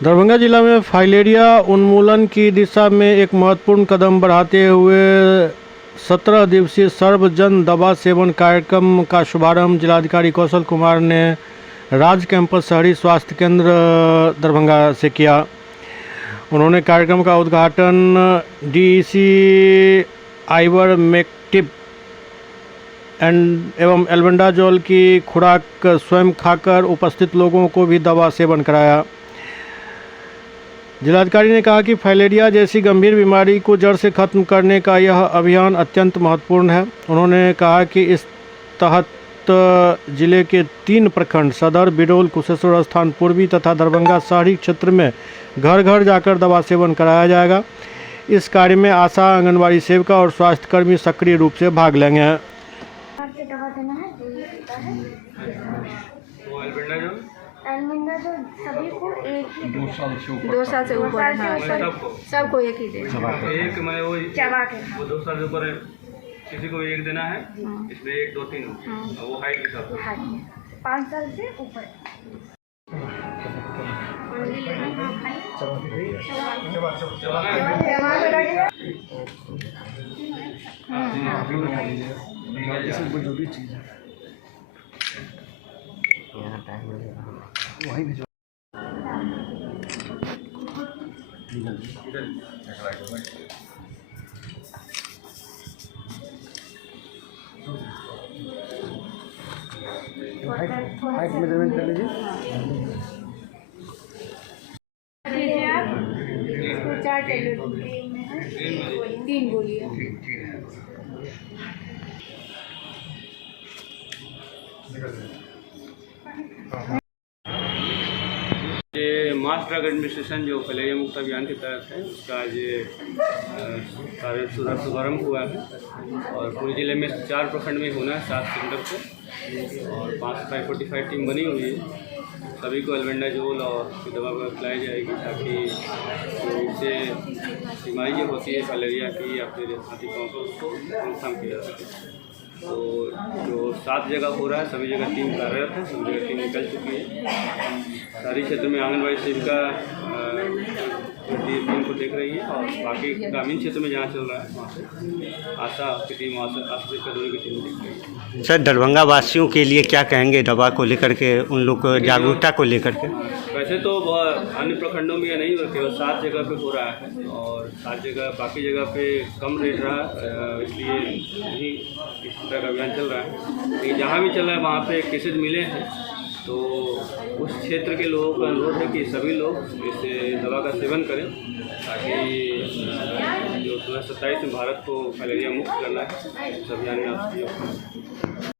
दरभंगा जिला में फाइलेरिया उन्मूलन की दिशा में एक महत्वपूर्ण कदम बढ़ाते हुए 17 दिवसीय सर्वजन दवा सेवन कार्यक्रम का शुभारंभ जिलाधिकारी कौशल कुमार ने राज कैंपस शहरी स्वास्थ्य केंद्र दरभंगा से किया। उन्होंने कार्यक्रम का उद्घाटन डीईसी आइवरमेक्टिन एवं एल्बेंडाजोल की खुराक स्वयं खाकर उपस्थित लोगों को भी दवा सेवन कराया। जिलाधिकारी ने कहा कि फाइलेरिया जैसी गंभीर बीमारी को जड़ से खत्म करने का यह अभियान अत्यंत महत्वपूर्ण है। उन्होंने कहा कि इस तहत जिले के 3 प्रखंड सदर, बिडोल, कुशेश्वर स्थान, पूर्वी तथा दरभंगा शहरी क्षेत्र में घर घर जाकर दवा सेवन कराया जाएगा। इस कार्य में आशा, आंगनबाड़ी सेविका और स्वास्थ्यकर्मी सक्रिय रूप से भाग लेंगे। एल्बेंडाजोल सभी को एक ही 2 साल से ऊपर सबको एक ही दे एक मैंने वो चबा के वो 2 साल से ऊपर किसी को एक देना है। इसमें 1, 2, 3 वो हाइट के साथ 5 साल से ऊपर। जरूरी चीज़ है वहीं भी हाइट मेजरमेंट कर लीजिए। इसको 4 टैबलेट 3 बोलिए। ये मास ड्रग एडमिनिस्ट्रेशन जो फाइलेरिया मुक्त अभियान के तहत है, उसका आज कार्य शुभारंभ हुआ है और पूरे जिले में 4 प्रखंड में होना है, 7 सेंटर पे और 5/45 टीम बनी हुई है। सभी को एल्बेंडाजोल और दवा खिलाई जाएगी ताकि जो इससे बीमारी जो होती है फाइलेरिया की या फिर हाथी पाँव को उसको रोकथाम किया जा सके। तो जो 7 जगह हो रहा है, सभी जगह टीम कार्यरत है, सभी जगह टीम निकल चुकी है। शहरी क्षेत्र में आंगनबाड़ी सेविका टीम को देख रही है और बाकी ग्रामीण क्षेत्र में जहाँ चल रहा है वहाँ से आशा की टीम, आशा की टीम देख रही है। सर, दरभंगा वासियों के लिए क्या कहेंगे दवा को लेकर के, उन लोग को जागरूकता को लेकर के? वैसे तो अन्य प्रखंडों में नहीं, केवल 7 जगह पे हो रहा है और 7 जगह बाकी जगह पे कम रेट रहा, इसलिए नहीं इस तरह का अभियान चल रहा है। लेकिन जहाँ भी चल रहा है वहाँ पे केसेज मिले हैं, तो उस क्षेत्र के लोगों का अनुरोध है कि सभी लोग इस दवा का सेवन करें ताकि जो 2027 में भारत को फाइलेरिया मुक्त करना है, इस अभियान में आप